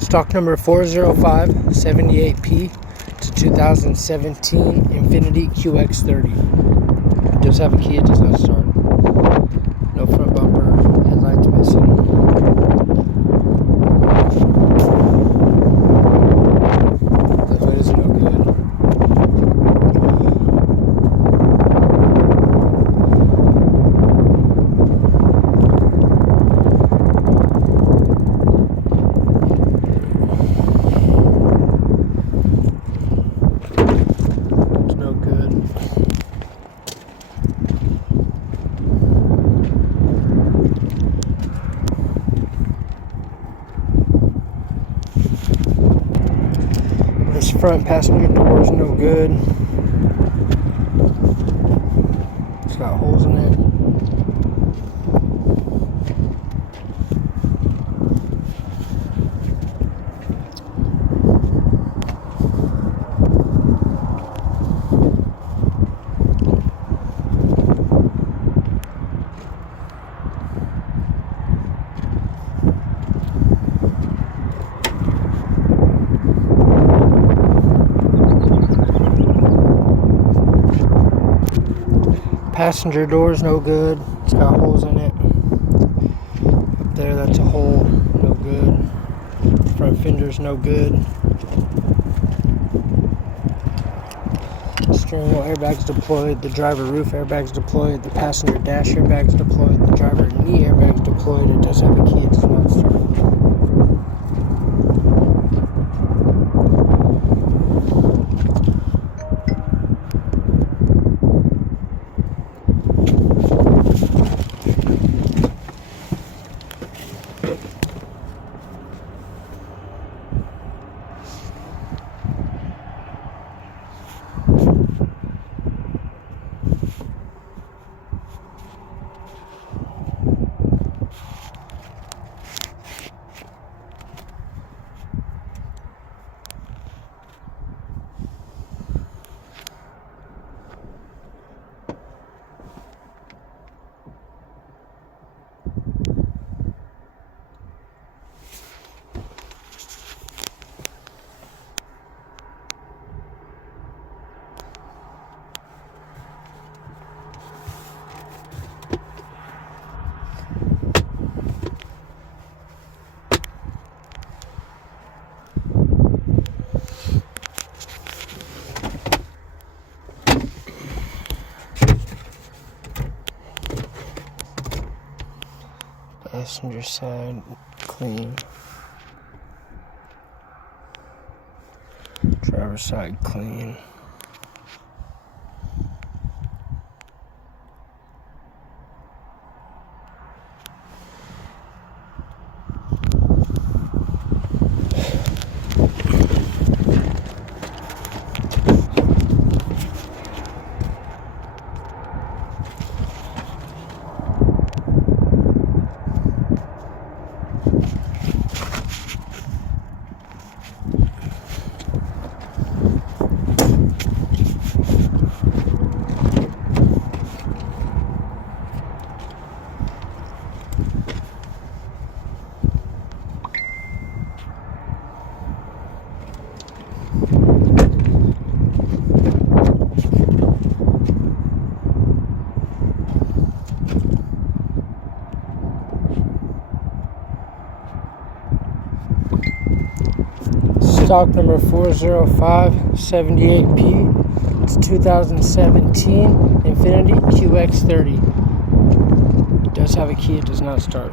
Stock number 40578P. It's a 2017 Infiniti QX30. It does have a key, it does not start. No front bumper, headlights missing. The hood is no good. It's no good. This front passenger door is no good. It's got holes in it. Passenger door is no good. It's got holes in it. Up there, that's a hole. No good. Front fender's no good. Steering wheel airbags deployed. The driver roof airbags deployed. The passenger dash airbags deployed. The driver knee airbags deployed. It does have a key. It does not start. Passenger side clean. Driver side clean. Stock number 40578P. It's 2017 Infiniti QX30. It does have a key, it does not start.